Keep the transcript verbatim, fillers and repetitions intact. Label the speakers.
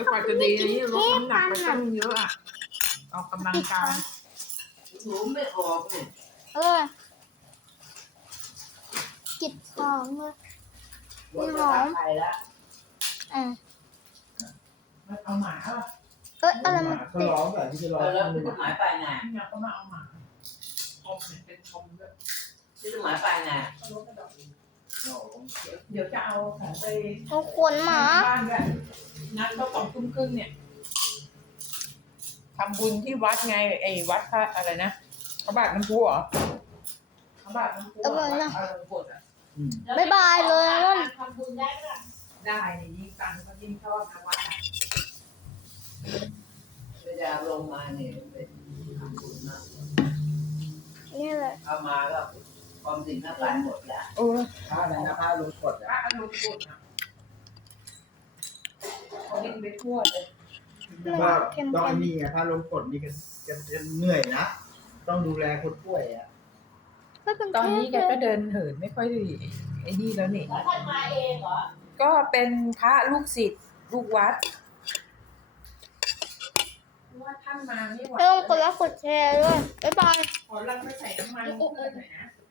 Speaker 1: กว่าจะดีนี่ลดน้ำหนักไปตั้งเยอะอะออกกำลังกาย
Speaker 2: หนูไม่ออกเนี่ย
Speaker 3: เออกิดท้องเลย
Speaker 2: หมดเวลาไปแล้ว
Speaker 3: อ่ะ
Speaker 1: มันเอาหมาป่ะ
Speaker 3: เอ้ยอะไรมัน
Speaker 4: เขา
Speaker 3: ติด
Speaker 4: ร้องแบบที่จะร้อง
Speaker 2: แล้วพี่ต้นหมายไปไหน
Speaker 1: อยากก็มาเอาหมาคอมเนี่ยเป็นคอมด้วย
Speaker 2: พี่ต้นหมายไปไหน
Speaker 1: ก็ลดระดับอีกเดี๋ยวจะเอาของไป
Speaker 3: เอาขนหมา
Speaker 1: บ้านด้วยนัดก็สองทุ่มครึ่งเนี่ยทำบุญที่วัดไงไอ้วัดพระอะไรนะพระบาทน้ำพุเหรอพระบาทน้ำพุวัดอารมณ์กดอ่ะ
Speaker 3: บ๊ายบายเลยนั่น
Speaker 1: ทำบุญได้ไหมล่ะได้เนี่ยยิ่งตังก็ยิ่งชอบนะวัด
Speaker 2: เวลาลงมาเนี่ยเป็นทำบุญมาก
Speaker 3: นี่แหละ
Speaker 2: เอามาก็ความจริงน่าตายหมดแล้ว
Speaker 1: โอ้
Speaker 4: ผ้าอะไรนะผ้าลงกด
Speaker 1: พ
Speaker 4: อ่ะ
Speaker 1: ระอารมณ์กดอ่ะเขาเล่นไปทั่วเลย
Speaker 4: ว่า
Speaker 3: เค็ม
Speaker 4: ต้อง
Speaker 3: เค็ม
Speaker 4: นี่ไงผ้าลงกดนี่ก็จะจะเหนื่อยนะต้องดูแลคนป่วยอ่ะ
Speaker 3: ไม่เป็น
Speaker 1: ตอนนี้แก
Speaker 3: เค้
Speaker 1: ก็
Speaker 3: ก
Speaker 1: เดินเหินไม่ค่อยดีไอ้นี่แล้วนี่
Speaker 2: แล้วท่านมาเองเหรอ
Speaker 1: ก็เป็นพระลูกศิษย์ลูกวัดว่าท่านมาไม่ไหว
Speaker 3: เริ่มกดไลค์กดแชร์ด้วยบ๊ายบาย
Speaker 1: ขอเราไปใส่น้ำมันเพิ่มหน่อยนะ